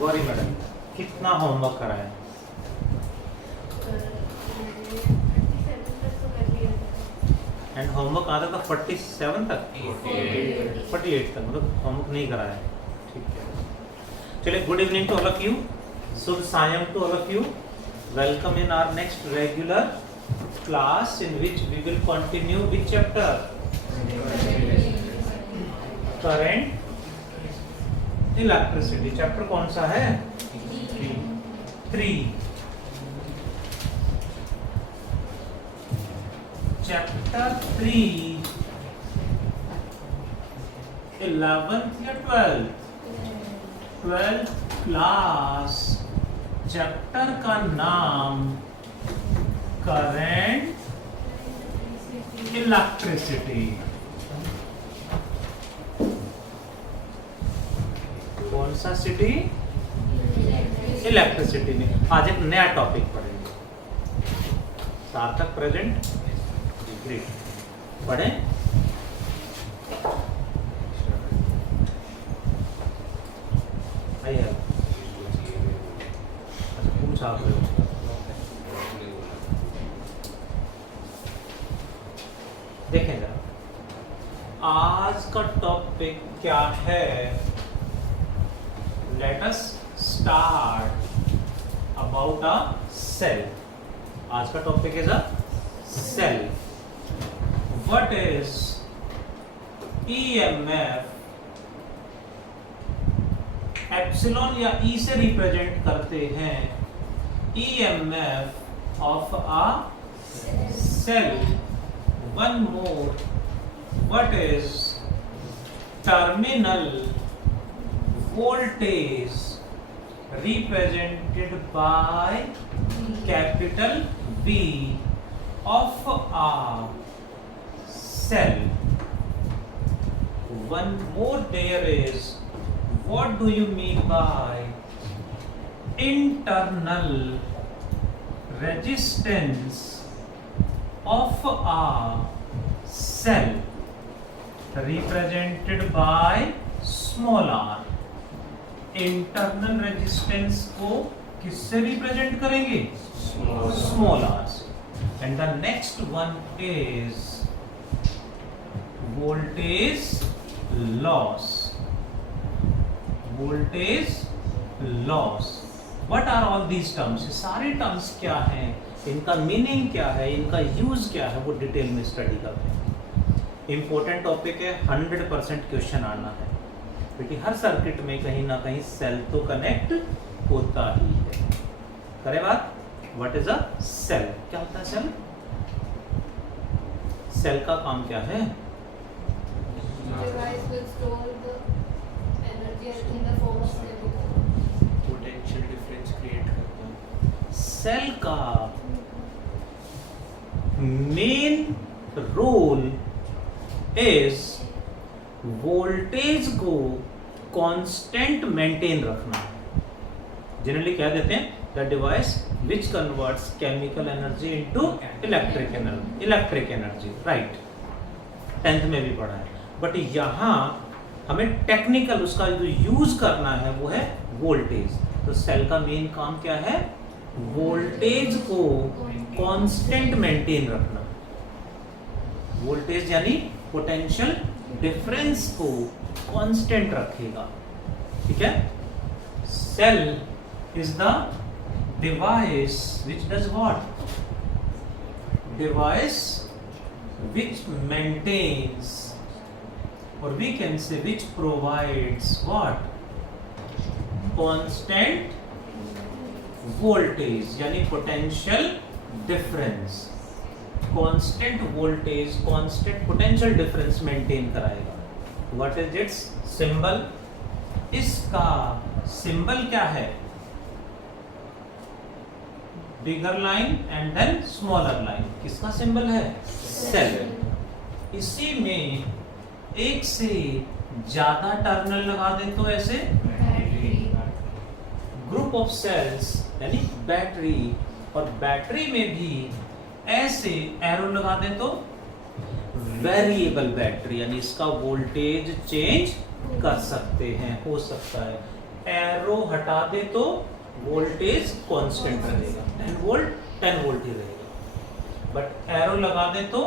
Gauri madam कितना homework कराया? And homework आता था 47 तक 48 तक, मतलब होमवर्क नहीं कराया। ठीक है, चलिए, good evening to all of you, शुभ सायं to all of you. Welcome in our next regular class in which we will continue which chapter? Current electricity. Chapter कौन सा है? 3। चैप्टर 3 11th या 12th क्लास। चैप्टर का नाम current electricity. कौन सा सिटी? इलेक्ट्रिसिटी में आज एक नया टॉपिक पढ़ेंगे। सार्थक प्रेजेंट ग्रेट पढ़े। आइए, अच्छा पूछा आप लोग। देखें जरा आज का टॉपिक क्या है। Let us start about a cell. आज का टॉपिक है cell. What is EMF? Epsilon या E से रिप्रेजेंट करते हैं EMF of a cell. One more. What is terminal voltage represented by capital V of a cell? One more there is, what do you mean by internal resistance of a cell represented by small r? Internal resistance को किससे represent करेंगे? Small r से। And the next one is voltage loss. Voltage loss. What are all these terms? सारे terms क्या हैं, इनका meaning क्या है, इनका यूज क्या है, वो डिटेल में स्टडी करते हैं। इंपॉर्टेंट टॉपिक है, 100% क्वेश्चन आना है, क्योंकि हर सर्किट में कहीं ना कहीं सेल तो कनेक्ट होता ही है। करें बात, व्हाट इज अ सेल? क्या होता है सेल? सेल का काम क्या है? पोटेंशियल डिफरेंस क्रिएट करता है। सेल का मेन रोल इज वोल्टेज को कांस्टेंट मेंटेन रखना। जनरली क्या देते हैं? The device which converts chemical energy into electric energy. Right, 10th में भी पढ़ा है। बट यहाँ हमें टेक्निकल उसका जो यूज करना है वो है वोल्टेज। तो सेल का मेन काम क्या है? वोल्टेज को कांस्टेंट मेंटेन रखना। वोल्टेज यानी पोटेंशियल डिफरेंस को कांस्टेंट रखेगा। ठीक है। Cell is the device which does what? Device which maintains, or we can say which provides what? Constant voltage यानी potential difference। constant voltage, constant potential difference maintain कराएगा। what is its symbol? इसका symbol क्या है? bigger line and then smaller line। किसका symbol है? cell। इसी में एक से ज्यादा टर्मिनल लगा दे तो ऐसे ग्रुप ऑफ सेल्स यानी बैटरी, और बैटरी में भी ऐसे एरो लगा दे तो वेरिएबल बैटरी, यानी इसका वोल्टेज चेंज कर सकते हैं, हो सकता है। एरो हटा दे तो वोल्टेज कांस्टेंट रहेगा, 10 वोल्ट 10 वोल्ट ही रहेगा। बट एरो लगा दे तो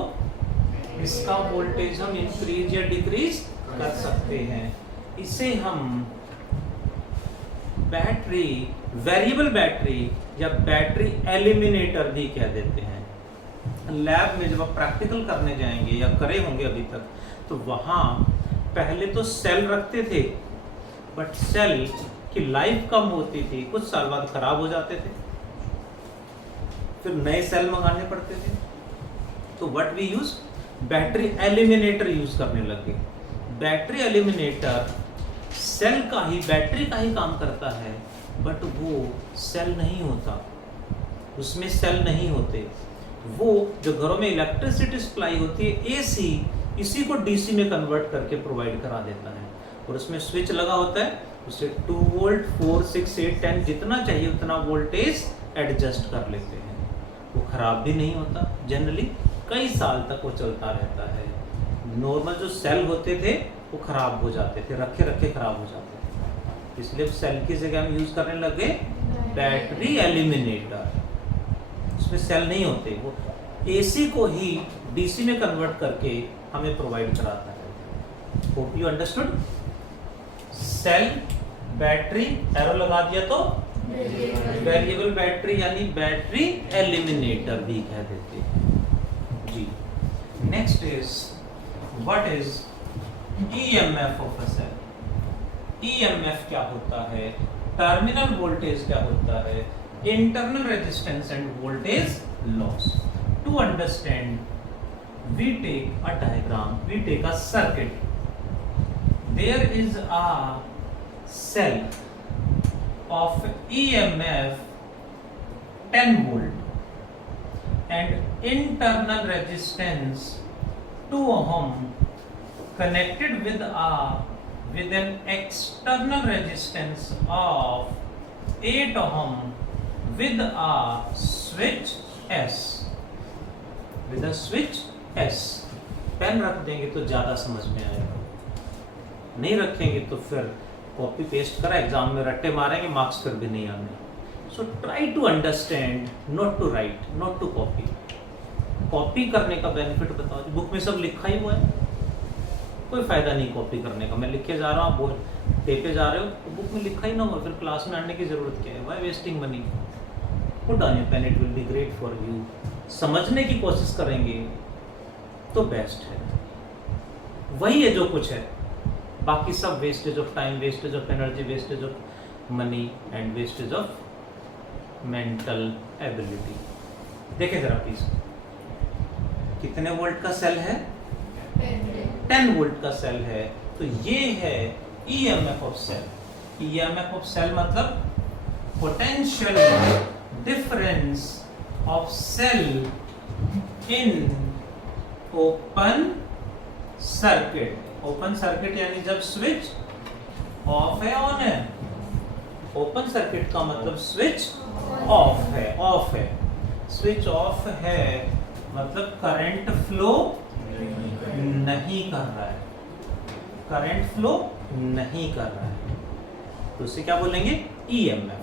इसका वोल्टेज हम इंक्रीज या डिक्रीज कर सकते हैं। इसे हम बैटरी, वेरिएबल बैटरी या बैटरी एलिमिनेटर भी कह देते हैं। लैब में जब आप प्रैक्टिकल करने जाएंगे या करे होंगे अभी तक, तो वहां पहले तो सेल रखते थे, बट सेल की लाइफ कम होती थी, कुछ साल बाद खराब हो जाते थे, फिर नए सेल मंगाने पड़ते थे। तो what we use, battery eliminator use करने लगे। बैटरी एलिमिनेटर सेल का ही, बैटरी का ही काम करता है, बट वो सेल नहीं होता, उसमें सेल नहीं होते। वो जो घरों में इलेक्ट्रिसिटी सप्लाई होती है एसी, इसी को डीसी में कन्वर्ट करके प्रोवाइड करा देता है। और उसमें स्विच लगा होता है, उससे 2 वोल्ट 4 6 8 10 जितना चाहिए उतना वोल्टेज एडजस्ट कर लेते हैं। वो खराब भी नहीं होता, जनरली कई साल तक वो चलता रहता है। नॉर्मल जो सेल होते थे वो खराब हो जाते थे, रखे रखे खराब हो जाते थे, इसलिए सेल की जगह हम यूज करने लगे बैटरी एलिमिनेटर। उसमें सेल नहीं होते, वो एसी को ही डीसी में कन्वर्ट करके हमें प्रोवाइड कराता है। Hope you understood. Cell, battery, arrow लगा दिया तो वेरिएबल बैटरी यानी बैटरी एलिमिनेटर भी कह देते हैं जी। Next is what is EMF of a cell. EMF क्या होता है, टर्मिनल वोल्टेज क्या होता है, internal resistance and voltage loss. To understand, we take a diagram, we take a circuit. There is a cell of EMF 10 volt and internal resistance 2 ohm connected with an external resistance of 8 ohm with a switch S, with a switch S। Pen रख देंगे तो ज्यादा समझ में आएगा, नहीं रखेंगे तो फिर कॉपी पेस्ट करा एग्जाम में रट्टे मारेंगे, मार्क्स फिर भी नहीं आने। So try to understand, not to write, not to copy. Copy करने का बेनिफिट बताओ, बुक में सब लिखा ही हुआ है, कोई फायदा नहीं कॉपी करने का। मैं लिखे जा रहा हूँ, बोल टेपे जा रहे हो तो बुक में लिखा ही ना हो, फिर क्लास में आने की जरूरत क्या है, why wasting money. Put on your pen, it will be great for you। समझने की कोशिश करेंगे तो बेस्ट है, वही है जो कुछ है, बाकी सब wastage of time, wastage of energy, wastage of money and wastage of mental ability. देखें जरा प्लीज, कितने वोल्ट का सेल है, 10 वोल्ट का सेल है, तो ये है EMF of cell. EMF of cell मतलब potential difference of cell in open circuit। open circuit यानी जब स्विच ऑफ है ऑन है, ओपन सर्किट का मतलब स्विच ऑफ है, ऑफ है। स्विच ऑफ है मतलब करंट फ्लो नहीं कर रहा है, करंट फ्लो नहीं कर रहा है, तो उसे क्या बोलेंगे, ईएमएफ।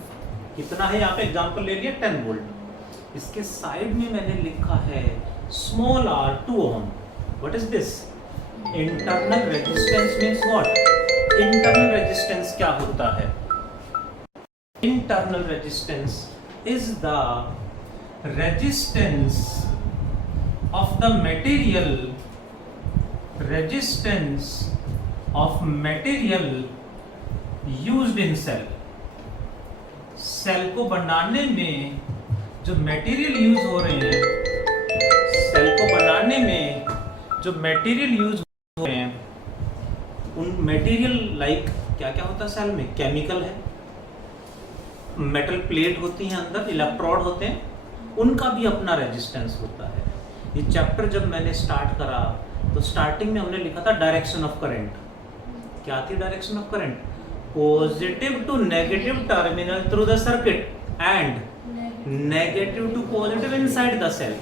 कितना है यहाँ पे एग्जांपल ले लिया 10 वोल्ट। इसके साइड में मैंने लिखा है small r 2 ohm. What is this, internal resistance means what, internal resistance क्या होता है, internal resistance is the resistance of the material, resistance of material used in cell. Cell को बनाने में जो मटेरियल यूज हो रहे हैं, सेल को बनाने में जो मटेरियल यूज हो रहे हैं, उन मटेरियल लाइक क्या क्या होता है सेल में, केमिकल है, मेटल प्लेट होती है, अंदर इलेक्ट्रोड होते हैं, उनका भी अपना रेजिस्टेंस होता है। ये चैप्टर जब मैंने स्टार्ट करा तो स्टार्टिंग में हमने लिखा था डायरेक्शन ऑफ करंट। क्या थी direction of current, positive to negative terminal through the circuit and negative to positive inside the cell.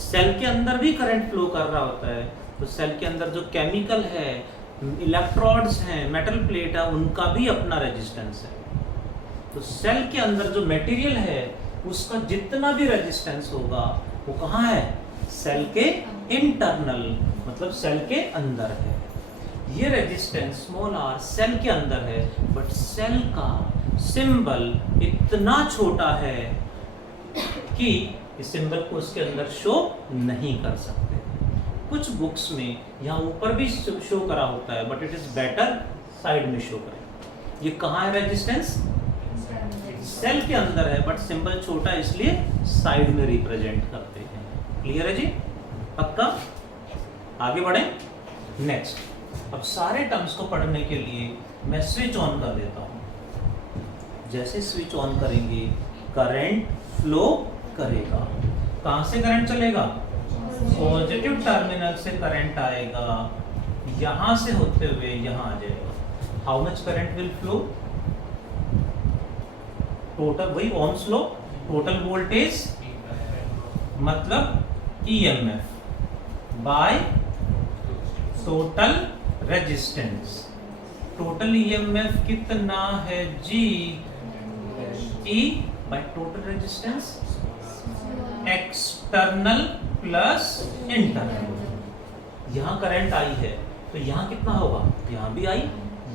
Cell के अंदर भी करंट फ्लो कर रहा होता है, तो सेल के अंदर जो केमिकल है इलेक्ट्रोड्स हैं, मेटल प्लेट है, उनका भी अपना रेजिस्टेंस है। तो सेल के अंदर जो मटेरियल है उसका जितना भी रेजिस्टेंस होगा वो कहाँ है? सेल के इंटरनल, मतलब सेल के अंदर है। ये रेजिस्टेंस स्मॉल आर सेल के अंदर है, बट सेल का सिंबल इतना छोटा है कि इस सिंबल को उसके अंदर शो नहीं कर सकते। कुछ बुक्स में यहाँ ऊपर भी शो करा होता है, but it is better side में शो करें। ये कहाँ है रेजिस्टेंस? सेल के अंदर है, बट सिंबल छोटा है इसलिए साइड में रिप्रेजेंट करते हैं। क्लियर है जी? पक्का? आगे बढ़े। नेक्स्ट, अब सारे टर्म्स को पढ़ने के लिए मैं स्विच ऑन कर देता हूं। जैसे स्विच ऑन करेंगे करंट फ्लो करेगा। कहां से करंट चलेगा? पॉजिटिव टर्मिनल से करंट आएगा, यहां से होते हुए यहां आ जाएगा। How much current will flow? Total, वही ओम्स लॉ, टोटल वोल्टेज मतलब EMF by total resistance. Total EMF कितना है जी? E by total resistance external plus internal. यहां करंट आई है तो यहां कितना होगा? यहां भी आई,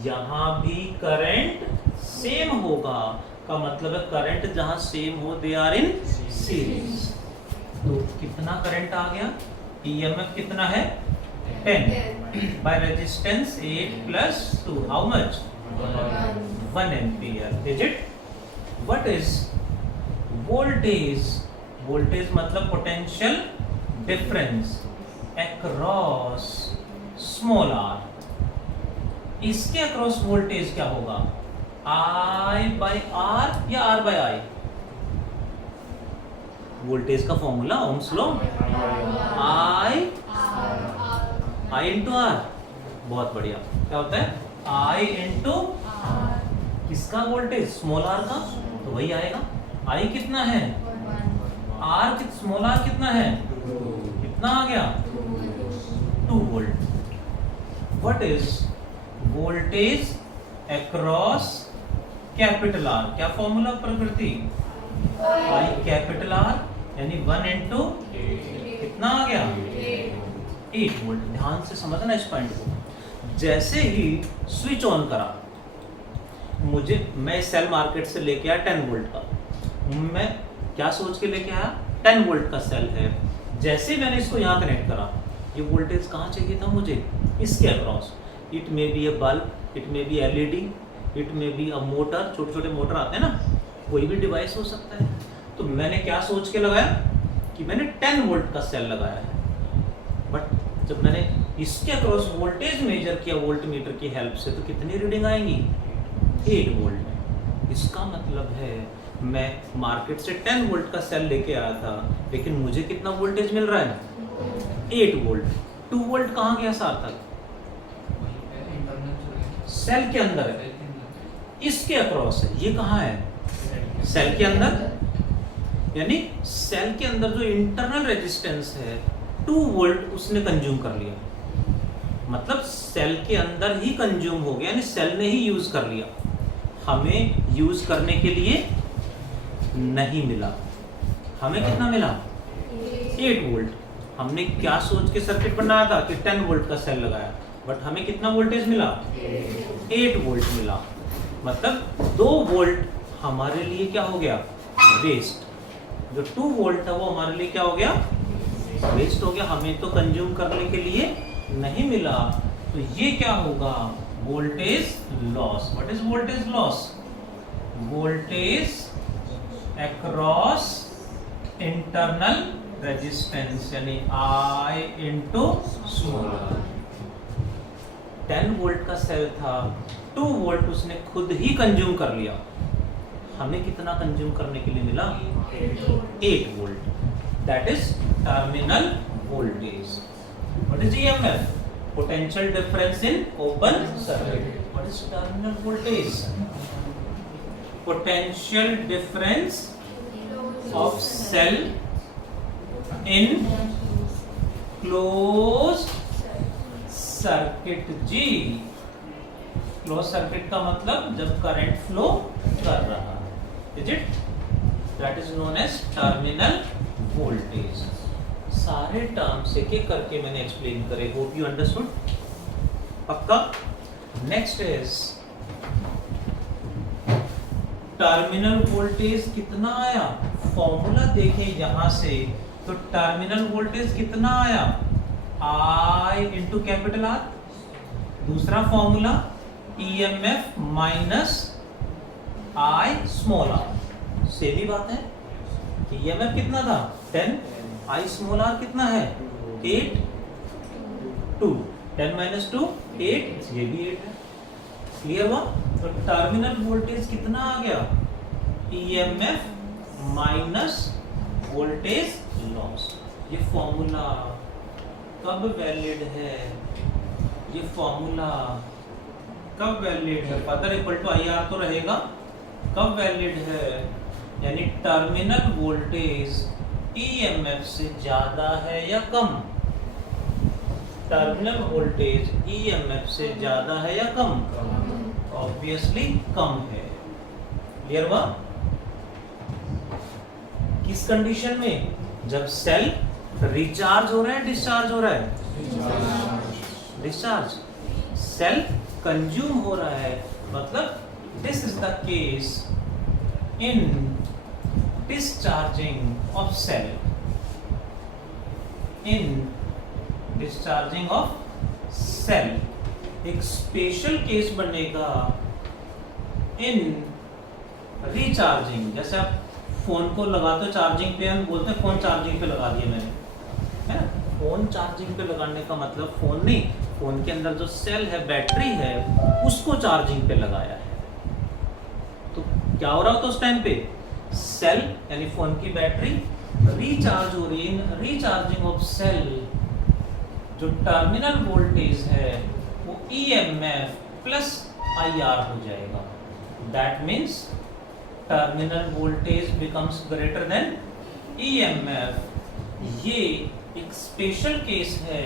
यहां भी करंट सेम होगा। का मतलब है करंट जहां सेम हो दे आर इन सीरीज। तो कितना करंट आ गया? ईएमएफ कितना है? 10 by resistance 8 plus 2, how much? 1 ampere. Is it? What is voltage? Voltage मतलब potential difference across small R. इसके अक्रॉस वोल्टेज क्या होगा? I बाई आर या R बाई आई? वोल्टेज का formula Ohm's law, I into R. बहुत बढ़िया। क्या होता है? I इंटू किसका वोल्टेज? स्मॉल आर का, तो वही आएगा। I कितना है? R स्मॉल आर कितना है? कितना आ गया? 2 volt. What is voltage across capital R? क्या फॉर्मूला प्रकृति? आई कैपिटल आर यानी 1 इंटू कितना आ गया? 8 वोल्ट। ध्यान से समझना इस पॉइंट को। जैसे ही स्विच ऑन करा, मैं सेल मार्केट से लेके आया 10 वोल्ट का। मैं क्या सोच के लेके आया? 10 वोल्ट का सेल है। जैसे ही मैंने इसको यहाँ कनेक्ट करा, ये वोल्टेज कहाँ चाहिए था मुझे? इसके across. It may be A bulb, it may be LED, it में भी अब मोटर, छोटे छोटे मोटर आते हैं ना, कोई भी डिवाइस हो सकता है। तो मैंने क्या सोच के लगाया कि मैंने 10 वोल्ट का सेल लगाया है। बट जब मैंने इसके अक्रॉस वोल्टेज मेजर किया वोल्ट मीटर की हेल्प से, तो कितनी रीडिंग आएंगी? 8 वोल्ट। इसका मतलब है मैं मार्केट से 10 वोल्ट का सेल लेके आया था, लेकिन मुझे कितना वोल्टेज मिल रहा है? 8 वोल्ट। 2 वोल्ट कहाँ गया सार्थक? सेल के अंदर है, इसके अक्रॉस है। ये कहाँ है? सेल के अंदर। यानी सेल के अंदर जो इंटरनल रेजिस्टेंस है 2 वोल्ट उसने कंज्यूम कर लिया। मतलब सेल के अंदर ही कंज्यूम हो गया, यानी सेल ने ही यूज कर लिया। हमें यूज करने के लिए नहीं मिला। हमें कितना मिला? 8 वोल्ट। हमने क्या सोच के सर्किट बनाया था कि 10 वोल्ट का सेल लगाया, बट हमें कितना वोल्टेज मिला? 8 वोल्ट मिला। मतलब 2 वोल्ट हमारे लिए क्या हो गया? वेस्ट। जो 2 वोल्ट है वो हमारे लिए क्या हो गया? वेस्ट हो गया। हमें तो कंज्यूम करने के लिए नहीं मिला। तो ये क्या होगा? Voltage loss. What is voltage loss? Voltage across internal resistance यानी I into small r. 10 volt का सेल था, 2 वोल्ट उसने खुद ही कंज्यूम कर लिया। हमें कितना कंज्यूम करने के लिए मिला? 8 volt. That is terminal voltage. What is EMF? Potential difference in open circuit. What is terminal voltage? Potential difference of cell in closed circuit जी। क्लोज सर्किट का मतलब जब करंट फ्लो कर रहा है, is it? That is known as terminal voltage. सारे terms एक एक करके मैंने एक्सप्लेन करे, होप यू अंडरस्टूड। पक्का? नेक्स्ट इज टर्मिनल वोल्टेज कितना आया, फॉर्मूला देखें यहां से, तो टर्मिनल वोल्टेज कितना आया, I इंटू कैपिटल आर। दूसरा formula EMF minus I small R. Same ही बात है। EMF कितना था 10, I स्मॉल आर कितना है 8, 2, 10 माइनस 2 8, ये भी 8 है। क्लियर हुआ? तो टर्मिनल वोल्टेज कितना आ गया, EMF माइनस वोल्टेज लॉस। ये फॉर्मूला कब वैलिड है, ये फॉर्मूला कब वैलिड है, फादर इक्वल टू IR तो रहेगा, कब वैलिड है, यानी टर्मिनल वोल्टेज EMF से ज्यादा है या कम, टर्मिनल वोल्टेज EMF से ज्यादा है या कम, ऑब्वियसली कम है। क्लियर हुआ? किस कंडीशन में, जब सेल रिचार्ज हो रहा है डिस्चार्ज हो रहा है, डिस्चार्ज, सेल कंज्यूम हो रहा है, मतलब this is the case in discharging of cell, in discharging of cell. एक स्पेशल केस बनेगा इन रिचार्जिंग। जैसे आप फोन को लगाते हो चार्जिंग पे, हम बोलते हैं फोन चार्जिंग पे लगा दिया मैंने, है ना? फोन चार्जिंग पे लगाने का मतलब फोन नहीं, फोन के अंदर जो सेल है, बैटरी है, उसको चार्जिंग पे लगाया है। तो क्या हो रहा होता उस टाइम पे, सेल यानी फोन की बैटरी रिचार्ज हो रही है। रिचार्जिंग ऑफ सेल, जो टर्मिनल वोल्टेज है वो EMF प्लस IR हो जाएगा। That means terminal voltage becomes greater than EMF। ये एक स्पेशल केस है,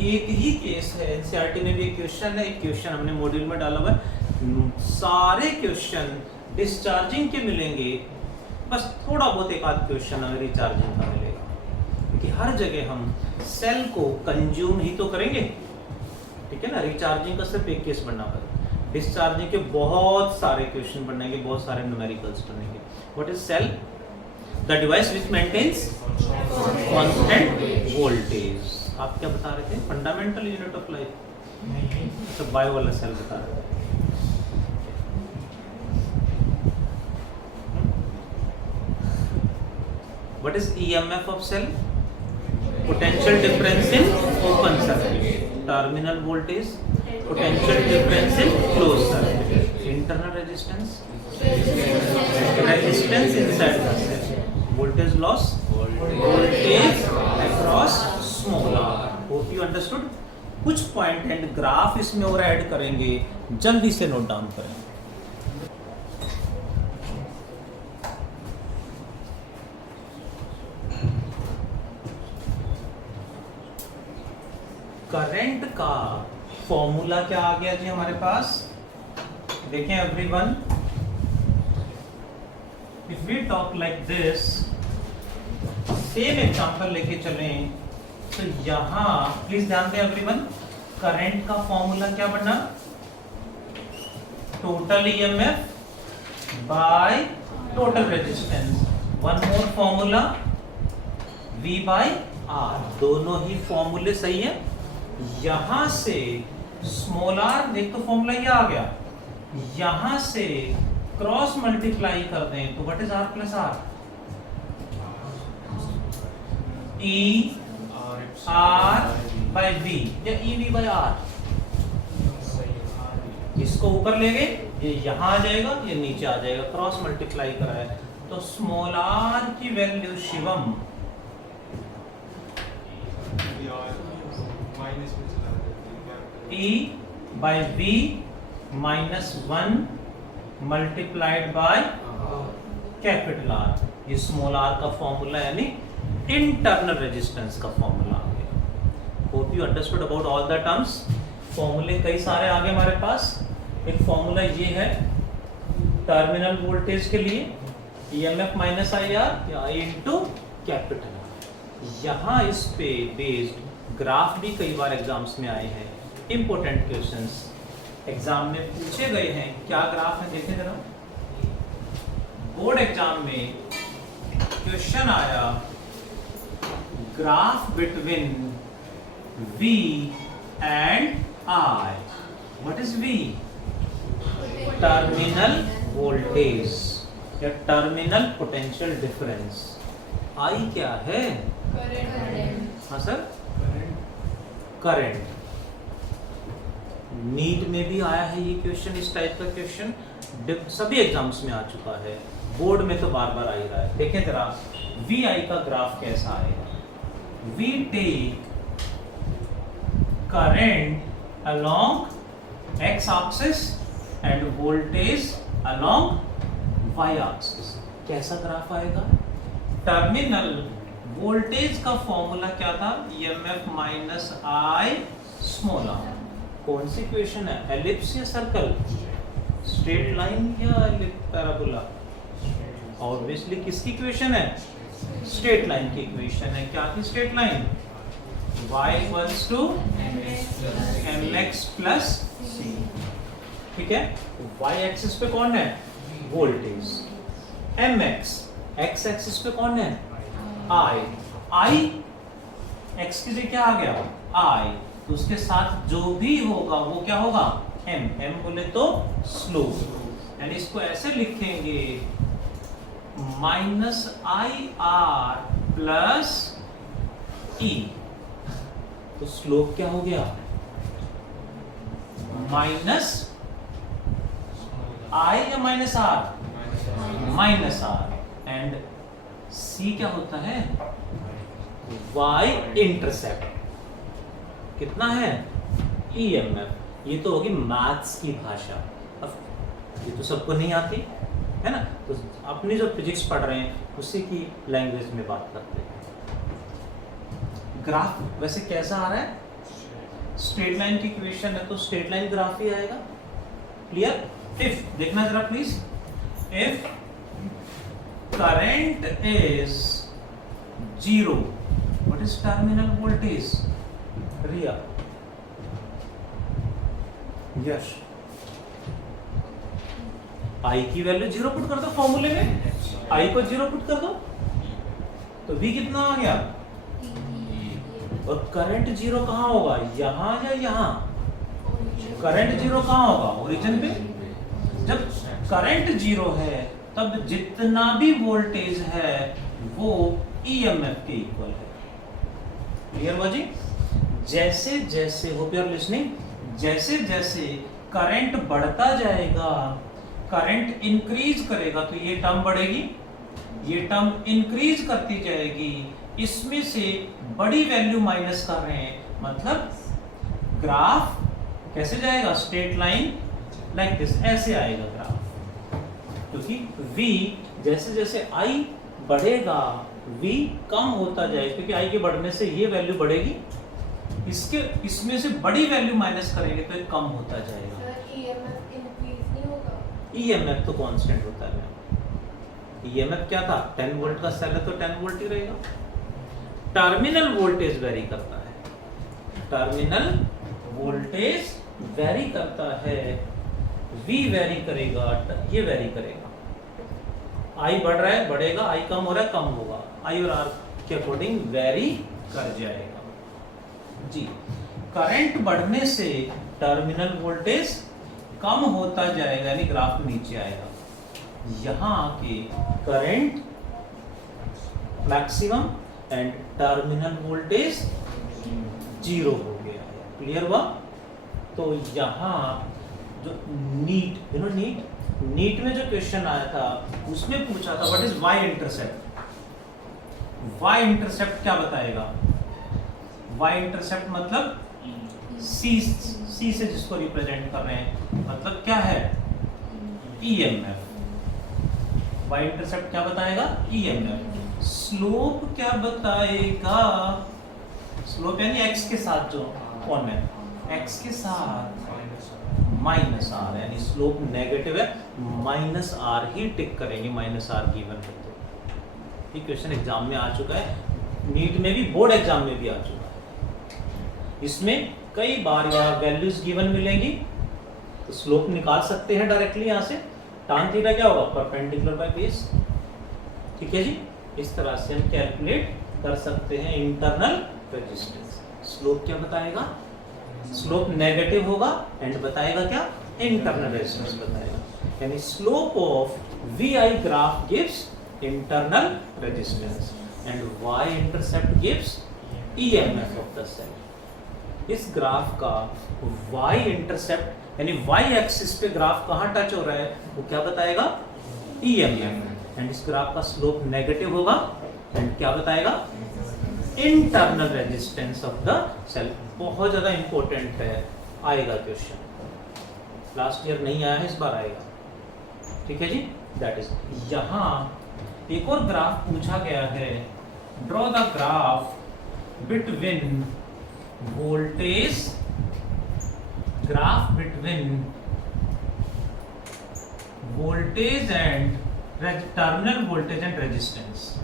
एक ही केस है। एनसीईआरटी में भी एक क्वेश्चन है, एक क्वेश्चन हमने मॉड्यूल में डाला हुआ है। सारे क्वेश्चन डिस्चार्जिंग के मिलेंगे, बस थोड़ा बहुत एक आध क्वेश्चन हमें रिचार्जिंग का मिलेगा, क्योंकि हर जगह हम सेल को कंज्यूम ही तो करेंगे, ठीक है ना? रिचार्जिंग का सिर्फ एक केस बनना पड़ेगा, डिस्चार्जिंग के बहुत सारे क्वेश्चन बनेंगे, बहुत सारे न्यूमेरिकल्स बनेंगे। What is cell? The device which maintains constant voltage. आप क्या बता रहे थे, फंडामेंटल यूनिट ऑफ लाइफ, तो बायो वाला सेल बता रहे थे। What is EMF of cell? Potential difference in open circuit. Terminal voltage. Potential difference in closed circuit. Internal resistance. Resistance inside the cell. Voltage loss. Voltage across small r. Hope you understood. कुछ point and graph इसमें और add करेंगे, जल्दी से note down करें। Current का formula क्या आ गया जी हमारे पास, देखें everyone, if we talk like this, same example लेके चलें, तो यहां प्लीज ध्यान दें एवरीवन, करंट का फॉर्मूला क्या बना, total EMF by total resistance. One more formula V by R। दोनों ही फॉर्मूले सही है। यहां से स्मॉल r, देख तो फॉर्मूला ये आ गया, यहां से क्रॉस मल्टीप्लाई कर दें तो what is R plus R, E R by V या EV बाय R। इसको ऊपर ले गए, ये यहां आ जाएगा, ये नीचे आ जाएगा, क्रॉस मल्टीप्लाई करा है, तो स्मॉल r की value Shivam E by V minus 1 multiplied by capital R। ये स्मॉल r का फॉर्मूला यानी इंटरनल रेजिस्टेंस का फॉर्मूला आ गया। Hope hope you understood about all the terms. फॉर्मूले कई सारे आगे हमारे पास। एक फॉर्मूला ये है टर्मिनल वोल्टेज के लिए EMF माइनस IR या I इंटू कैपिटल। यहाँ इस पे बेस्ड ग्राफ भी कई बार एग्जाम्स में आए हैं। इंपॉर्टेंट क्वेश्चंस एग्जाम में पूछे गए हैं। क्या ग्राफ है देखें जरा। बोर्ड एग्जाम में क्वेश्चन आया graph between V and I। What is V? Terminal voltage या टर्मिनल पोटेंशियल डिफरेंस। I क्या है? हाँ सर, करंट। नीट में भी आया है ये क्वेश्चन, इस टाइप का क्वेश्चन सभी एग्जाम्स में आ चुका है। बोर्ड में तो बार बार आ ही रहा है। देखें जरा VI का ग्राफ कैसा आएगा। We take current along x axis and voltage along y axis। कैसा ग्राफ आएगा? टर्मिनल वोल्टेज का फॉर्मूला क्या था? EMF minus I small r। कौन सी इक्वेशन है? एलिप्स या सर्कल? स्ट्रेट लाइन या पैराबोला? ऑब्वियसली किसकी इक्वेशन है? स्ट्रेट लाइन की इक्वेशन है। क्या थी straight line? y equals to mx plus c। ठीक है, y एक्सिस पे कौन है? वोल्टेज। mx x एक्सिस पे कौन है? I x की जगह क्या आ गया? I। तो उसके साथ जो भी होगा वो क्या होगा? m बोले तो स्लोप। यानी इसको ऐसे लिखेंगे माइनस IR प्लस E। तो स्लोप क्या हो गया? माइनस I या minus R? Minus R। And C क्या होता है? Y intercept. कितना है? EMF। ये तो होगी मैथ्स की भाषा। अब ये तो सबको नहीं आती है ना, तो अपनी जो फिजिक्स पढ़ रहे हैं उसी की लैंग्वेज में बात करते हैं। ग्राफ वैसे कैसा आ रहा है? स्ट्रेट लाइन की इक्वेशन है तो स्ट्रेट लाइन ग्राफ ही आएगा। क्लियर? इफ देखना जरा please. If current is 0, what is terminal voltage? Riya, yes. I की वैल्यू 0 पुट कर दो फॉर्मूले में। I को 0 पुट कर दो तो V कितना आ गया? और करंट 0 कहाँ होगा? यहाँ या यहाँ? करंट 0 कहाँ होगा? ओरिजिन पे। जब करंट 0 है तब जितना भी वोल्टेज है वो EMF के इक्वल है। क्लियर हुआ जी? जैसे जैसे, होप यू आर लिसनिंग, जैसे जैसे करंट बढ़ता जाएगा, करंट इंक्रीज करेगा तो ये टर्म बढ़ेगी, ये टर्म इंक्रीज करती जाएगी। इसमें से बड़ी वैल्यू माइनस कर रहे हैं, मतलब ग्राफ कैसे जाएगा? स्ट्रेट लाइन लाइक दिस, ऐसे आएगा ग्राफ। क्योंकि V जैसे जैसे I बढ़ेगा V कम होता जाएगा, क्योंकि I के बढ़ने से ये वैल्यू बढ़ेगी, इसमें से बड़ी वैल्यू माइनस करेंगे तो ये कम होता जाएगा। EMF तो कांस्टेंट होता है। EMF क्या था? 10 वोल्ट का सेल है तो 10 वोल्ट ही रहेगा। टर्मिनल वोल्टेज वेरी करता है। टर्मिनल वोल्टेज वेरी करता है। V वेरी करेगा, ये वेरी करेगा। I बढ़ रहा है, बढ़ेगा, I कम हो रहा है, कम होगा। I और R के अकॉर्डिंग वेरी कर जाएगा जी। करंट बढ़ने से टर्मिनल वोल्टेज कम होता जाएगा, यानी ग्राफ नीचे आएगा। यहां आके current maximum and terminal voltage 0 हो गया है। क्लियर हुआ? तो यहां जो नीट, यू नो नीट में जो क्वेश्चन आया था उसमें पूछा था what is y intercept. Y intercept क्या बताएगा? वाई इंटरसेप्ट मतलब सी से जिसको रिप्रेजेंट कर रहे हैं, मतलब क्या है? EMF। वाई इंटरसेप्ट क्या बताएगा? EMF। स्लोप क्या बताएगा? स्लोप यानी एक्स के साथ जो कौन है, एक्स के साथ माइनस आर, यानी स्लोप नेगेटिव है, माइनस आर ही टिक करेंगे, माइनस आर गिवन करते। ये क्वेश्चन एग्जाम में आ चुका है, नीट में भी, बोर्ड एग्जाम में भी आ चुका है। इसमें कई बार यहाँ वैल्यूज गिवन मिलेंगी, तो स्लोप निकाल सकते हैं डायरेक्टली यहाँ से। tan थीटा क्या होगा, परपेंडिकुलर बाय बेस, ठीक है जी। इस तरह से हम कैलकुलेट कर सकते हैं इंटरनल रेजिस्टेंस। स्लोप क्या बताएगा, स्लोप नेगेटिव होगा, एंड बताएगा क्या, इंटरनल रेजिस्टेंस बताएगा। यानी slope of V I graph gives internal resistance and y intercept gives EMF of the cell. इस ग्राफ का वाई इंटरसेप्ट यानी वाई एक्सिस पे ग्राफ कहाँ टच हो रहा है, वो क्या बताएगा, ईएमएफ। एंड इस ग्राफ का स्लोप नेगेटिव होगा, एंड क्या बताएगा, internal resistance of the cell. बहुत ज्यादा इंपॉर्टेंट है, आएगा क्वेश्चन, लास्ट ईयर नहीं आया है, इस बार आएगा, ठीक है जी। दैट इज, यहाँ एक और ग्राफ पूछा गया है, draw the graph between voltage, graph between voltage and terminal voltage and resistance,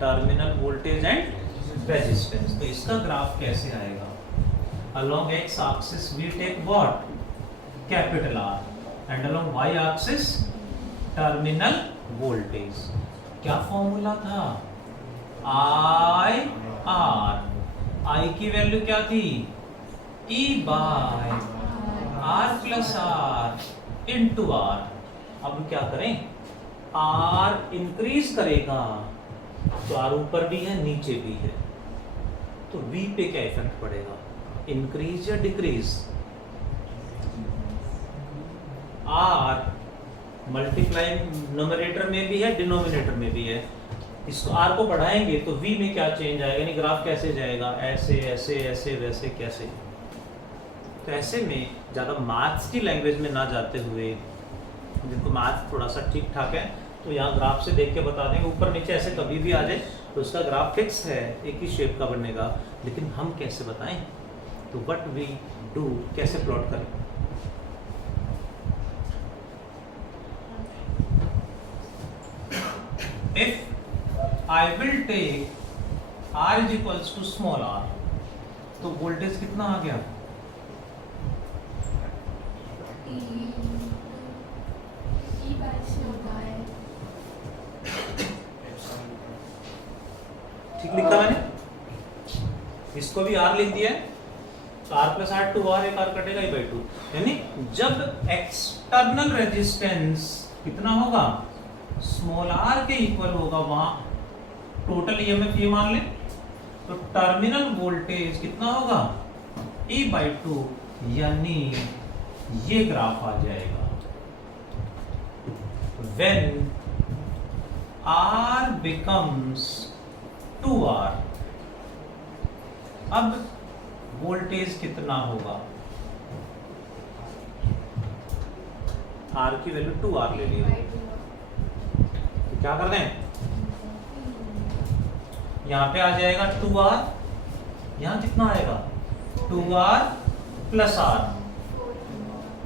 terminal voltage and resistance. तो इसका ग्राफ कैसे आएगा, along x axis we take what, capital R, and along y axis terminal voltage. क्या formula था, I R, I की value क्या थी, E by R plus r into R. अब क्या करें, आर इंक्रीज करेगा तो आर ऊपर भी है नीचे भी है, तो वी पे क्या इफेक्ट पड़ेगा, इंक्रीज या डिक्रीज, आर मल्टीप्लाई नोमिनेटर में भी है, डिनोमिनेटर में भी है। इसको आर को बढ़ाएंगे तो वी में क्या चेंज आएगा, यानी ग्राफ कैसे जाएगा, ऐसे ऐसे ऐसे वैसे कैसे। तो ऐसे में ज़्यादा मैथ्स की लैंग्वेज में ना जाते हुए, जिनको मैथ्स थोड़ा सा ठीक ठाक है, तो यहाँ ग्राफ से देख के बता देंगे, ऊपर नीचे ऐसे कभी भी आ जाए तो उसका ग्राफ फिक्स है, एक ही शेप का बनेगा। लेकिन हम कैसे बताएं, तो व्हाट वी डू, कैसे प्लॉट करें, if I will take R is equals to small r, तो वोल्टेज कितना आ गया, ठीक लिखा मैंने, इसको भी R लिख दिया है, तो R प्लस R 2R, एक R कटेगा ही बाई 2, यानी जब एक्सटर्नल रेजिस्टेंस कितना होगा, स्मॉल r के इक्वल होगा, वहां टोटल ईएमएफ ये मान ले, तो टर्मिनल वोल्टेज कितना होगा, E बाई 2, यानी ये ग्राफ आ जाएगा। When R becomes 2R, अब वोल्टेज कितना होगा, R की वैल्यू 2R ले ली, तो क्या कर दें, यहाँ पे आ जाएगा 2R, यहाँ कितना आएगा 2R plus R,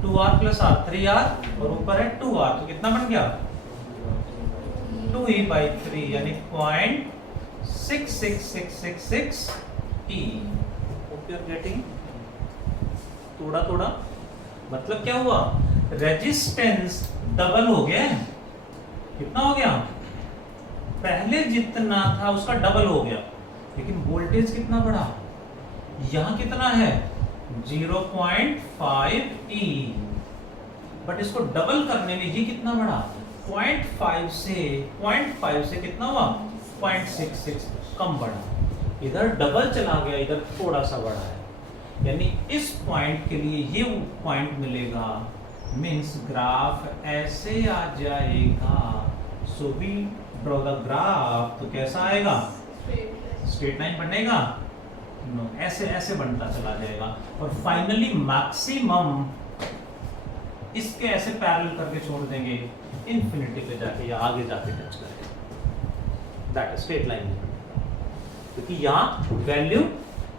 2R plus R 3R, और ऊपर है 2R, तो कितना बन गया 2E बाई 3, यानी 0.66666 E। Hope you are getting, थोड़ा थोड़ा मतलब क्या हुआ, रेजिस्टेंस डबल हो गया, कितना हो गया, पहले जितना था उसका डबल हो गया, लेकिन वोल्टेज कितना बढ़ा, यहां कितना है 0.5 E, बट इसको डबल करने में ये कितना बढ़ा, 0.5 से कितना हुआ 0.66, कम बढ़ा, इधर डबल चला गया, इधर थोड़ा सा बढ़ा है, यानी इस पॉइंट के लिए ये पॉइंट मिलेगा, मींस ग्राफ ऐसे आ जाएगा। So we draw the graph, तो कैसा आएगा, स्ट्रेट लाइन बनेगा, नो, ऐसे ऐसे बनता चला जाएगा, और फाइनली मैक्सिमम इसके ऐसे पैरेलल करके छोड़ देंगे, इन्फिनिटी पे जाके या आगे जाके टच करेगा, दैट इज स्ट्रेट लाइन। क्योंकि यहाँ वैल्यू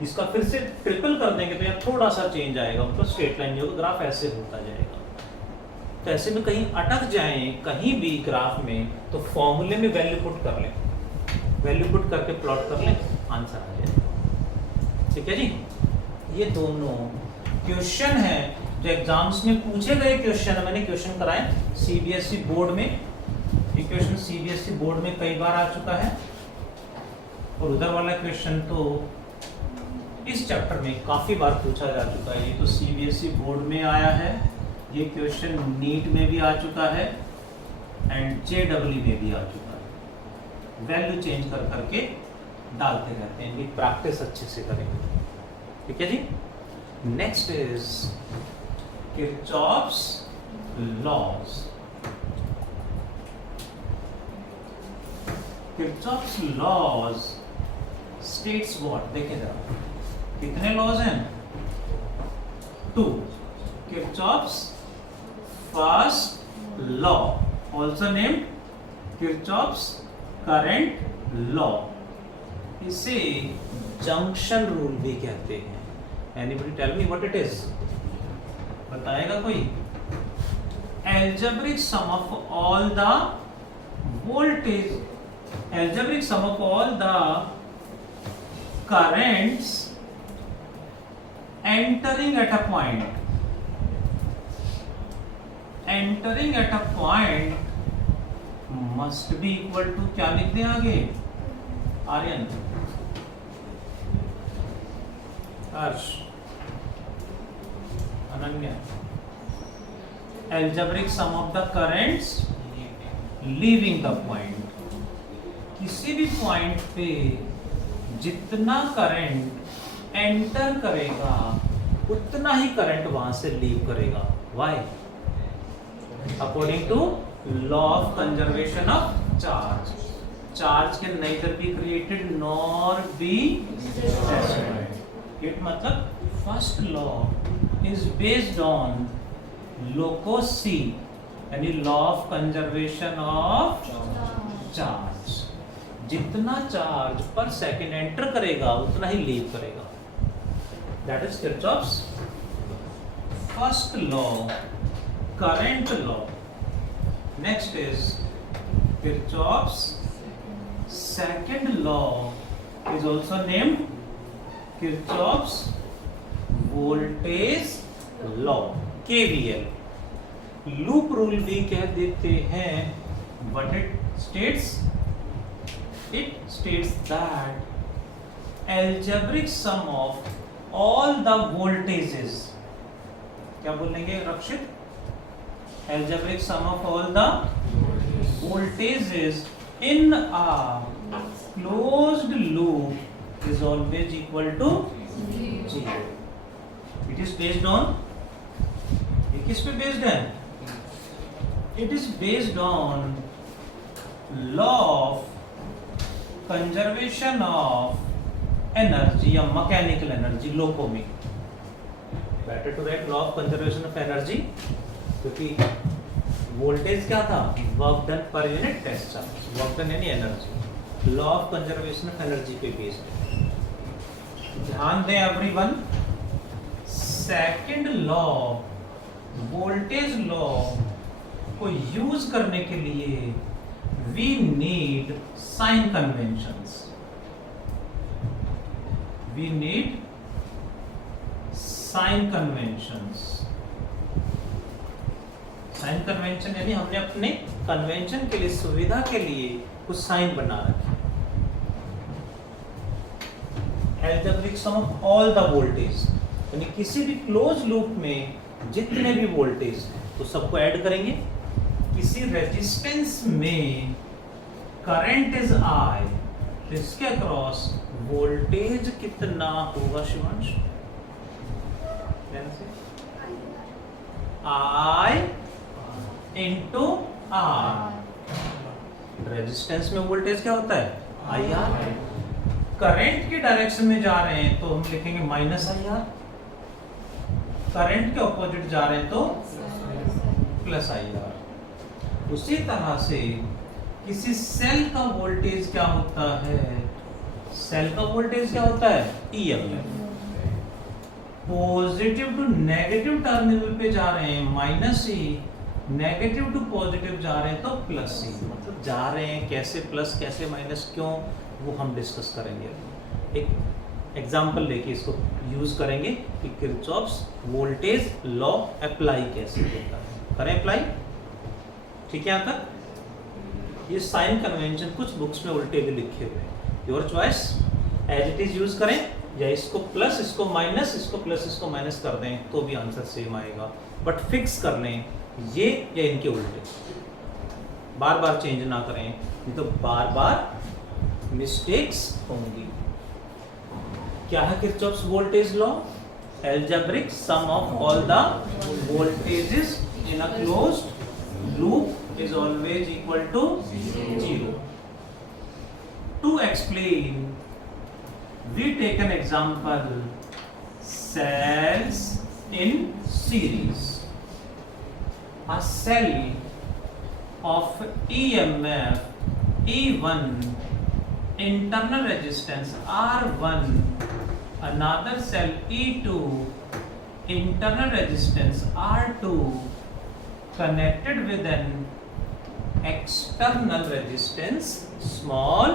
इसका फिर से ट्रिपल कर देंगे तो यहाँ थोड़ा सा चेंज आएगा, मतलब स्ट्रेट लाइन नहीं होगा, ग्राफ ऐसे होता जाएगा। तो ऐसे में कहीं अटक जाएं कहीं भी ग्राफ में तो फॉर्मूले में वैल्यू पुट कर लें, वैल्यू पुट करके प्लॉट कर लें, आंसर आ जाएगा। ठीक है जी। ये दोनों क्वेश्चन है जो एग्जाम्स में पूछे गए क्वेश्चन है, मैंने क्वेश्चन कराए सीबीएसई बोर्ड में। ये क्वेश्चन सीबीएसई बोर्ड में कई बार आ चुका है और उधर वाला क्वेश्चन तो इस चैप्टर में काफी बार पूछा जा चुका है। ये तो सीबीएसई बोर्ड में आया है, ये क्वेश्चन नीट में भी आ चुका है एंड जेडब्ल्यू में भी आ चुका है। वैल्यू चेंज कर करके डालते रहते हैं, ये प्रैक्टिस अच्छे से करेंगे। ठीक है जी। Next is Kirchhoff's laws. Kirchhoff's laws states what, देखिए जरा कितने लॉज हैं? 2। Kirchhoff's first law, also named Kirchhoff's current law, इसे जंक्शन रूल भी कहते हैं। Anybody tell me what it is? बताएगा कोई? algebraic sum of all the voltage, algebraic sum of all the currents entering at a point, entering at a point must be equal to, क्या लिख दें आगे? आर्यन, हर्ष, Ananya, algebraic sum of the currents leaving the point, किसी भी point पे जितना current enter करेगा उतना ही करंट वहां से लीव करेगा। Why? According to law of conservation of charge, charge can neither be created nor be destroyed। It मतलब first law is based on लोको सी, यानी law of conservation of charge. जितना चार्ज पर सेकेंड एंटर करेगा उतना ही leave करेगा। That is Kirchhoff's first law, current law. Next is Kirchhoff's second law, is also named Kirchhoff's voltage law, KVL। Loop rule भी कह देते हैं, but it states that algebraic sum of all the voltages, क्या बोलेंगे रक्षित? algebraic sum of all the voltages in a closed loop is always equal to 0। it is based on, ये किस पे based है? It is based on law of conservation of energy या mechanical energy, लोको में। Better to write law of conservation of energy, क्योंकि voltage क्या था? Work done per unit test charge, work done यानी energy. Law of conservation of energy पे based है। ध्यान दें everyone, second law, voltage law को यूज करने के लिए we need sign conventions, we need sign conventions. Sign convention यानी हमने अपने कन्वेंशन के लिए, सुविधा के लिए कुछ साइन बना रखे। algebraic sum of all the voltage, यानी किसी भी क्लोज लूप में जितने भी वोल्टेज हैं तो सबको ऐड करेंगे। किसी रेजिस्टेंस में करंट इज I, इसके अक्रॉस वोल्टेज कितना होगा Shivansh? I into R। Resistance में वोल्टेज क्या होता है? IR। करंट की डायरेक्शन में जा रहे हैं तो हम लिखेंगे माइनस IR, करंट के ऑपोजिट जा रहे हैं तो प्लस IR। उसी तरह से किसी सेल का वोल्टेज क्या होता है? सेल का वोल्टेज क्या होता है? EMF। Positive to negative terminal पे जा रहे हैं -E, नेगेटिव टू पॉजिटिव जा रहे हैं तो +E। मतलब जा रहे हैं कैसे प्लस कैसे माइनस क्यों, वो हम डिस्कस करेंगे। एक एग्जांपल लेके इसको यूज करेंगे कि किरचॉफ्स वोल्टेज लॉ अप्लाई कैसे होता है। करें अप्लाई, ठीक है? यहाँ तक ये साइन कन्वेंशन कुछ बुक्स में उल्टे भी लिखे हुए हैं, your choice. As it is use करें या इसको प्लस इसको माइनस, इसको प्लस इसको माइनस कर दें तो भी आंसर सेम आएगा। बट फिक्स कर लें ये या इनके उल्टे, बार बार चेंज ना करें, नहीं तो बार बार मिस्टेक्स होंगी। क्या है Kirchhoff's voltage law? Algebraic sum of all the voltages in a closed loop is always equal to 0। To explain, we take an example, cells in series. A cell of EMF E1, internal resistance R1, another cell E2, internal resistance R2, connected with an external resistance small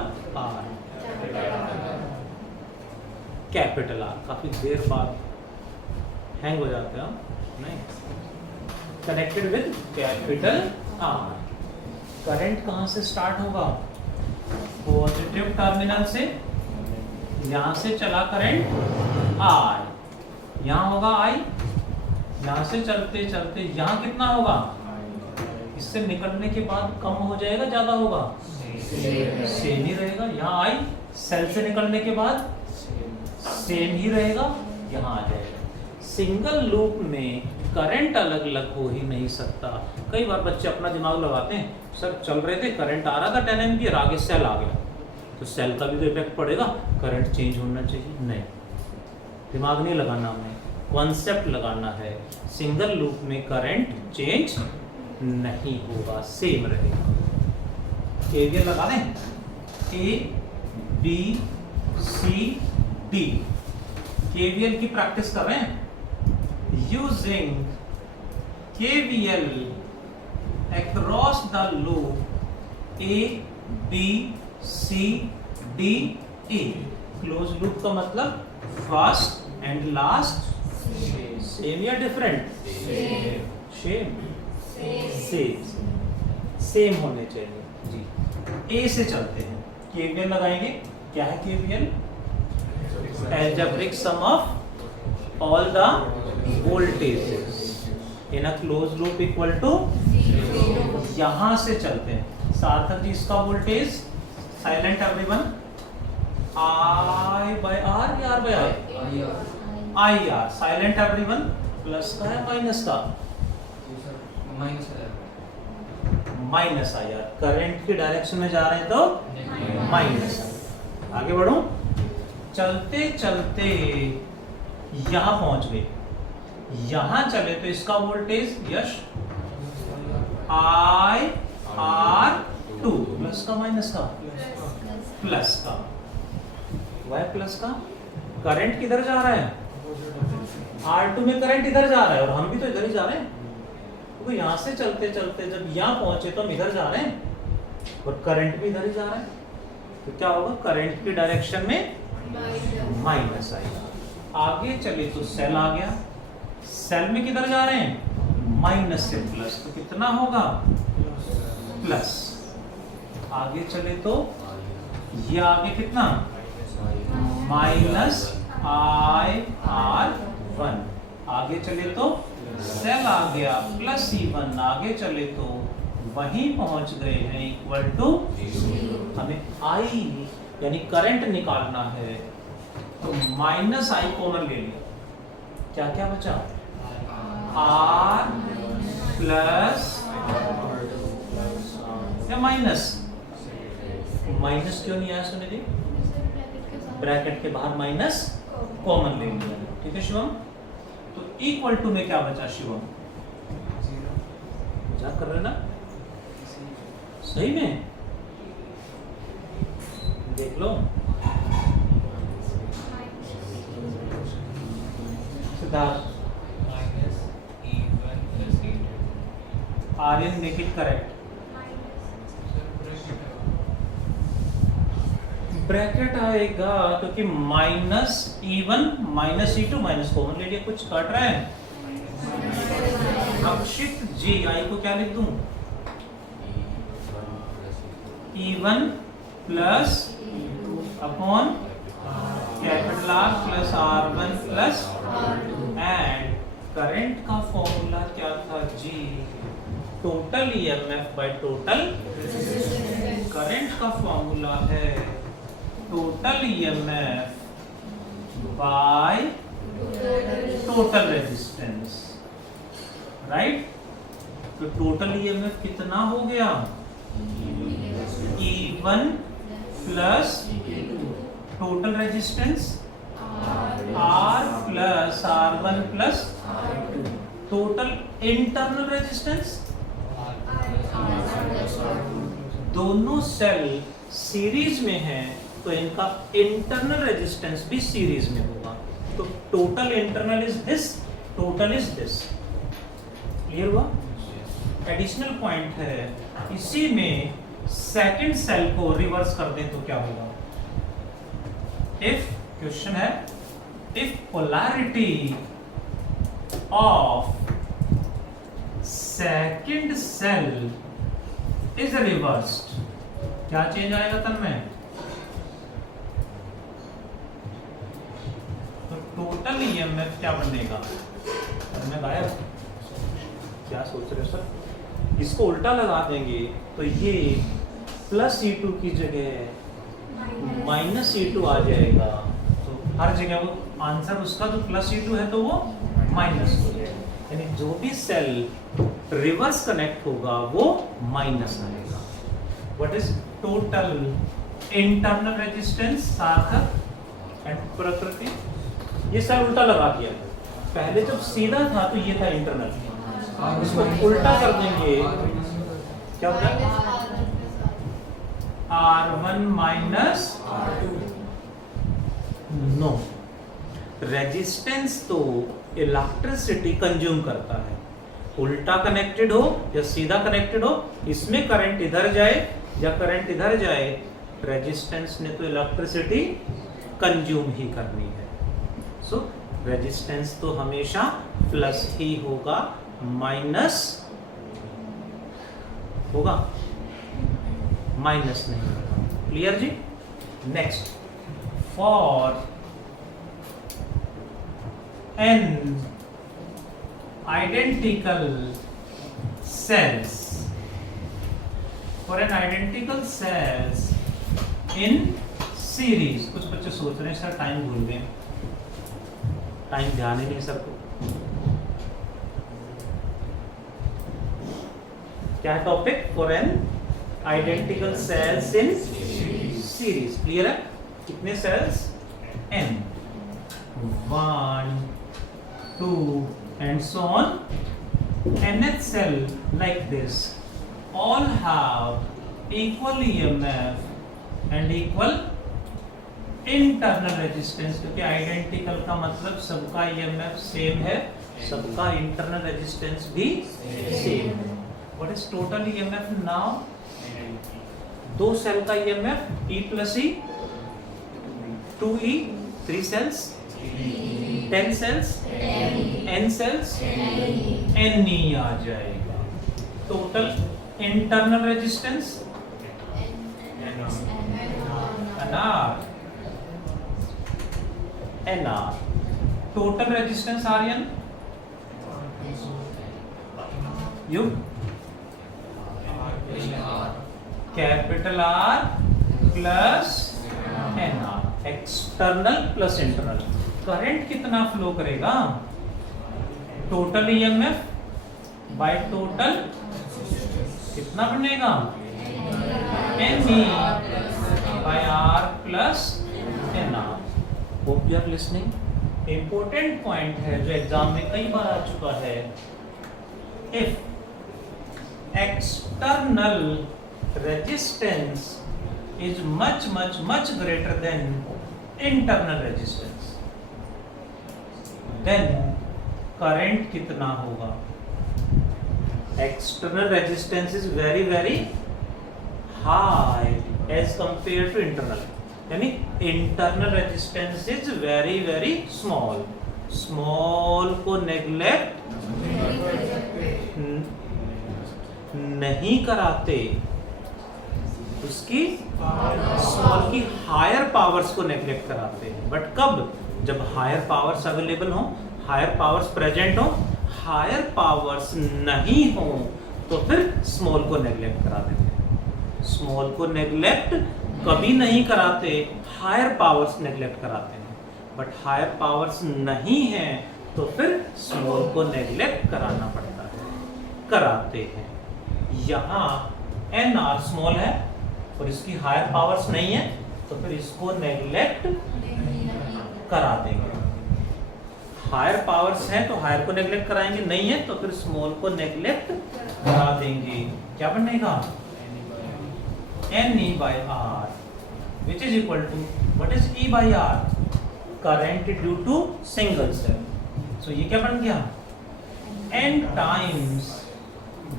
r, capital R. काफी देर बाद hang हो जाते हैं नहीं। Connected with capital R. Current कहां से start होगा? Positive terminal से, यहां से चला करंट आई, यहां होगा आई, यहां से चलते चलते यहां कितना होगा? इससे निकलने के बाद कम हो जाएगा ज्यादा होगा? सेम ही रहेगा। यहाँ आई, सेल से निकलने के बाद सेम ही रहेगा, यहाँ आ जाएगा। सिंगल लूप में करंट अलग अलग हो ही नहीं सकता। कई बार बच्चे अपना दिमाग लगाते हैं, सर चल रहे थे करंट आ रहा था 10 एम्पीयर, आगे सेल आ गया तो सेल का भी तो इफेक्ट पड़ेगा, करंट चेंज होना चाहिए। नहीं, दिमाग नहीं लगाना, हमने कॉन्सेप्ट लगाना है। सिंगल लूप में करंट चेंज नहीं होगा, सेम रहेगा। केवीएल लगा दें, A B C D। KVL की प्रैक्टिस कर रहे हैं। Using KVL across the loop A B C D E। Close loop का मतलब फर्स्ट एंड लास्ट सेम या डिफरेंट? सेम होने चाहिए जी। ए से चलते हैं, केवीएल लगाएंगे। क्या है KVL? Algebraic sum of all the voltages in a close loop equal to, यहां से चलते हैं। सार्थक जी इसका voltage, silent everyone, I by R या R by I? IR। Silent everyone, plus का है माइनस का? Minus IR। करंट की डायरेक्शन में जा रहे हैं तो माइनस। आगे बढ़ो, चलते चलते यहां पहुंच गए, यहां चले तो इसका वोल्टेज यश IR2, प्लस का माइनस का? प्लस का। वह प्लस का। करंट किधर जा रहा है? R2 में करंट इधर जा रहा है और हम भी तो इधर ही जा रहे हैं। तो यहाँ से चलते चलते जब यहाँ पहुंचे तो हम इधर जा रहे हैं और करंट भी इधर ही जा रहा है, तो क्या होगा? करंट की डायरेक्शन में माइनस आएगा। आगे चले तो सेल आ गया, सेल में किधर जा रहे हैं? माइनस से प्लस, तो कितना होगा? प्लस। आगे चले तो ये आगे कितना? Minus IR1। आगे चले तो सेल आ गया प्लस E1। आगे चले तो वहीं पहुंच गए हैं इक्वल टू, हमें I यानी करंट निकालना है तो माइनस I कॉमन ले लिया। क्या क्या बचा? R प्लस या माइनस? माइनस क्यों नहीं आया सुने जी? ब्रैकेट के बाहर माइनस कॉमन ले लिया। ठीक है शिवम? तो इक्वल टू में क्या बचा शिवम? मजाक कर रहे ना? सही में देख लो, Siddharth, minus E1 plus E2. Aryan make it correct. Bracket आएगा क्योंकि minus E1 minus E2 minus common ले लिया, कुछ काट रहा है। अब शिफ्ट जी, आई को क्या लिख दूं? E1 plus upon capital R plus R1 plus and current का फॉर्मूला क्या था जी? Total EMF by total current का फॉर्मूला है total EMF by total resistance, right? तो टोटल EMF कितना हो गया? E1 plus total resistance R plus R1 plus total internal resistance. दोनों सेल सीरीज में है तो इनका इंटरनल रेजिस्टेंस भी सीरीज में होगा, तो total internal is this, total is this. Clear हुआ? एडिशनल पॉइंट है, इसी में सेकंड सेल को रिवर्स कर दें तो क्या होगा? इफ क्वेश्चन है, if polarity of second cell is reversed, क्या चेंज आएगा तन्मय? तो टोटल EMF क्या बनेगा? तन्मय गायब, क्या सोच रहे हो सर? इसको उल्टा लगा देंगे तो ये प्लस E2 की जगह माइनस E2 आ जाएगा, तो हर जगह वो आंसर उसका जो प्लस E2 है तो वो माइनस हो जाएगा, यानी जो भी सेल रिवर्स कनेक्ट होगा वो माइनस आएगा। What is total internal resistance सार्थक एंड प्रकृति? ये सब उल्टा लगा दिया, पहले जब सीधा था तो ये था इंटरनल, इसको उल्टा कर देंगे क्या होगा? R1 माइनस नो, रेजिस्टेंस तो इलेक्ट्रिसिटी कंज्यूम करता है, उल्टा कनेक्टेड हो या सीधा कनेक्टेड हो, इसमें करंट इधर जाए या करंट इधर जाए, रेजिस्टेंस ने तो इलेक्ट्रिसिटी कंज्यूम ही करनी है। सो रेजिस्टेंस तो हमेशा प्लस ही होगा, माइनस होगा, माइनस नहीं होगा। क्लियर जी? Next, for an identical cells, for an identical cells in series, कुछ बच्चे सोच रहे हैं सर टाइम भूल गए, टाइम ध्यान ही नहीं सबको। क्या है topic? For an identical cells in series. Clear है? कितने cells? n, 1 2 and so on. nth cell like this all have equal EMF and equal internal resistance, क्योंकि identical का मतलब सबका EMF सेम है, सबका internal resistance भी सेम है। What is total EMF now? दो सेल का EMF E plus E, 2E, 3 cells, 10 cells, n cells, n ही आ जाएगा। Total internal resistance NR, total resistance Aryan you capital R plus NR, external plus internal. Current कितना flow करेगा? Total EMF by total कितना बनेगा? NE by R plus NR। Hope you are listening. Important point है जो exam में कई बार आ चुका है। If external resistance is much greater than internal resistance, then current कितना होगा। External resistance is very very high as compare to internal, यानी internal resistance is very very small. Small को नेग्लेक्ट नहीं कराते, उसकी स्मॉल की हायर पावर्स को neglect कराते हैं। बट कब? जब हायर पावर्स अवेलेबल हो, हायर पावर्स प्रेजेंट हो। हायर पावर्स नहीं हो तो फिर स्मॉल को नेग्लेक्ट करा देते हैं। स्मॉल को नेग्लेक्ट कभी नहीं कराते, हायर पावर्स नेग्लेक्ट कराते हैं। बट हायर पावर्स नहीं है तो फिर स्मॉल को नेग्लेक्ट कराना पड़ता है, कराते हैं। यहाँ एन आर स्मॉल है और इसकी हायर पावर्स नहीं है तो फिर इसको नेग्लेक्ट करा देंगे। हायर पावर्स हैं तो हायर को नेग्लेक्ट कराएंगे, नहीं है तो फिर स्मॉल को नेग्लेक्ट करा देंगे। क्या बनेगा? Ne by R, which is equal to what is E by R? Current due to single cell. So ये क्या बन गया? N times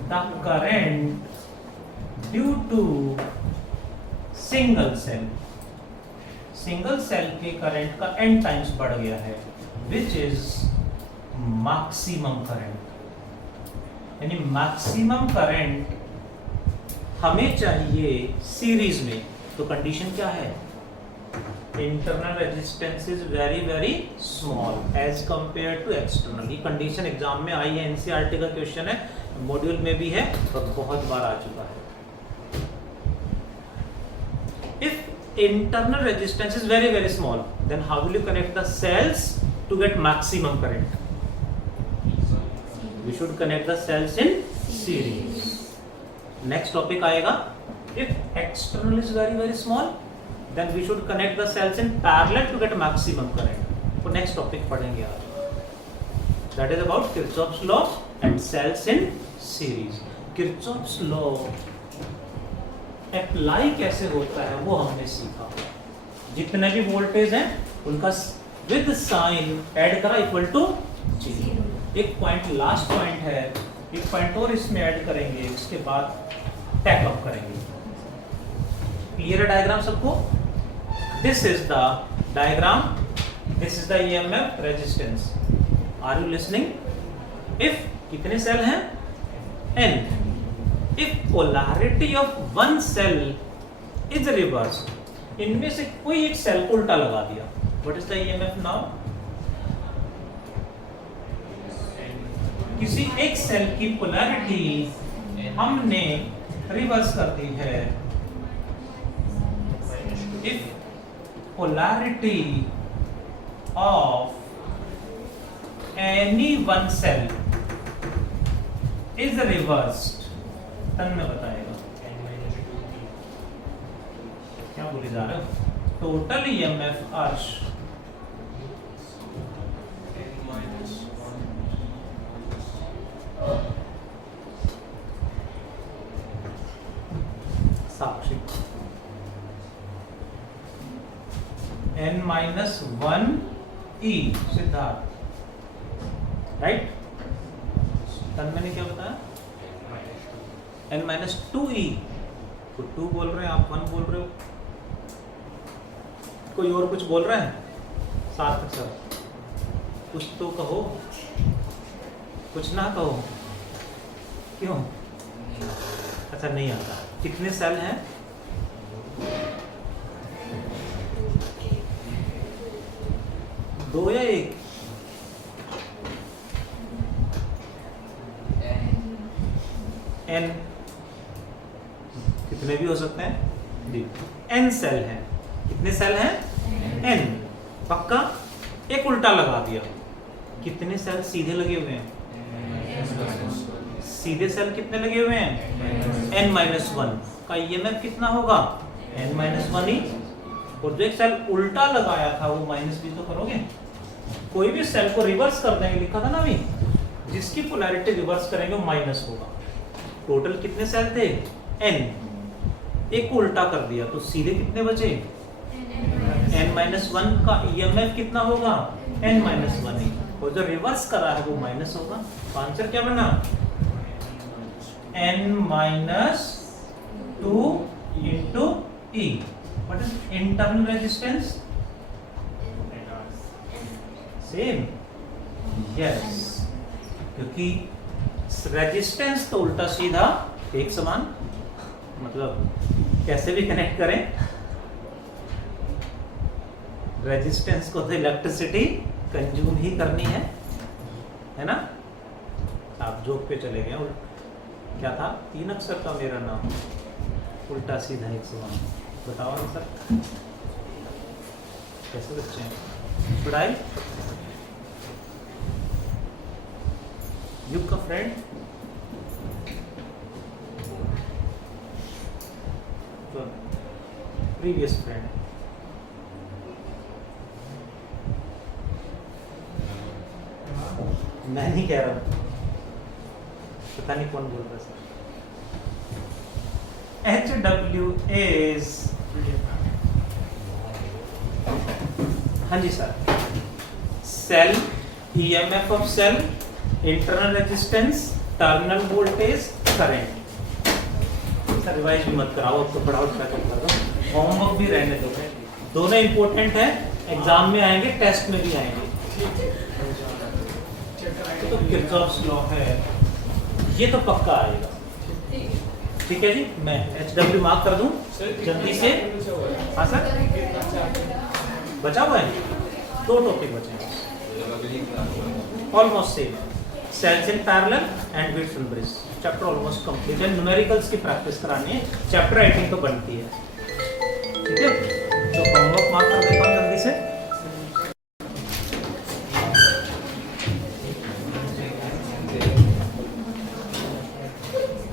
the current due to single cell. Single cell के करंट का n टाइम्स बढ़ गया है, which is maximum current. यानी मैक्सिमम करंट हमें चाहिए सीरीज में, तो कंडीशन क्या है? Internal resistance is very very small as compare to external. ये कंडीशन एग्जाम में आई है, एनसीईआरटी का क्वेश्चन है, मॉड्यूल में भी है और बहुत बार आ चुका है। If internal resistance is very very small, then how will you connect the cells to get maximum current? We should connect the cells in series. Next topic आएगा, if external is very very small, then we should connect the cells in parallel to get maximum current. तो next topic पढ़ेंगे आज। That is about Kirchhoff's law and cells in series. Kirchhoff's law apply कैसे होता है वो हमने सीखा। जितने भी वोल्टेज हैं उनका विद साइन ऐड करा इक्वल टू 0। एक पॉइंट लास्ट पॉइंट है, एक पॉइंट और इसमें ऐड करेंगे, उसके बाद टैक अप करेंगे। क्लियर है डायग्राम सबको? This is the diagram, this is the EMF resistance. Are you listening? If कितने सेल हैं? n। If polarity of one cell is reversed, इनमें से कोई एक सेल को उल्टा लगा दिया, what is the EMF now? किसी एक सेल की पोलैरिटी हमने रिवर्स कर दी है। If polarity of any one cell is reversed, तन में बताएगा। क्या बोले जा रहे हो? टोटल ईएमएफ अर्श साक्षी n-1 E सिद्धार्थ, राइट? तन मैंने क्या बताया? n-2E। तो 2 बोल रहे हैं आप, 1 बोल रहे हो, कोई और कुछ बोल रहे हैं? सार्थक सर कुछ तो कहो, कुछ ना कहो, क्यों? अच्छा नहीं आता। कितने सेल हैं? दो या एक? n कितने भी हो सकते हैं जी। n सेल हैं। कितने सेल हैं? n। पक्का? एक उल्टा लगा दिया, कितने सेल सीधे लगे हुए हैं? सीधे सेल कितने लगे हुए हैं? n-1 का ईएमएफ कितना होगा? n-1 ही। और जो एक सेल उल्टा लगाया था वो माइनस भी तो करोगे। कोई भी सेल को रिवर्स कर देंगे, लिखा था ना अभी, जिसकी पोलैरिटी रिवर्स करेंगे वो माइनस होगा। टोटल कितने सेल थे? n। एक को उल्टा कर दिया तो सीधे कितने बचे? n-1 का ईएमएफ कितना होगा? n-1 ही। और जो रिवर्स कर रहा है वो माइनस होगा। तो आंसर क्या बना? n minus 2 into E. What is internal resistance? Same. Yes. क्योंकि रेजिस्टेंस तो उल्टा सीधा एक समान, मतलब कैसे भी कनेक्ट करें, रेजिस्टेंस को तो इलेक्ट्रिसिटी कंज्यूम ही करनी है ना। आप जोक पे चले गए। क्या था 3 अक्षर का मेरा नाम, उल्टा सीधा एक समान। बताओ आंसर कैसे बच्चे हैं? पढ़ाई युग का फ्रेंड प्रीवियस फ्रेंड, मैं नहीं कह रहा हूं, पता नहीं कौन बोल रहा है। HW is, हाँ जी sir, cell, EMF of cell, internal resistance, terminal voltage, current. Sir revise भी मत कराओ, अब तो फटाफट पैकअप कर दो, होमवर्क भी रहने दो। दोनों इंपॉर्टेंट है, एग्जाम में आएंगे, टेस्ट में भी आएंगे। तो किरचॉफ्स लॉ है, ये तो पक्का आएगा। ठीक है जी, मैं HW मार्क कर दूं जल्दी से। हाँ सर, बचा हुआ है 2 टॉपिक बचे हैं, almost same, cells in parallel and width bridge. Chapter almost complete है। न्यूमेरिकल्स की प्रैक्टिस करानी है, चैप्टर राइटिंग तो बनती है। ठीक है, तो होमवर्क मार्क कर देता हूँ।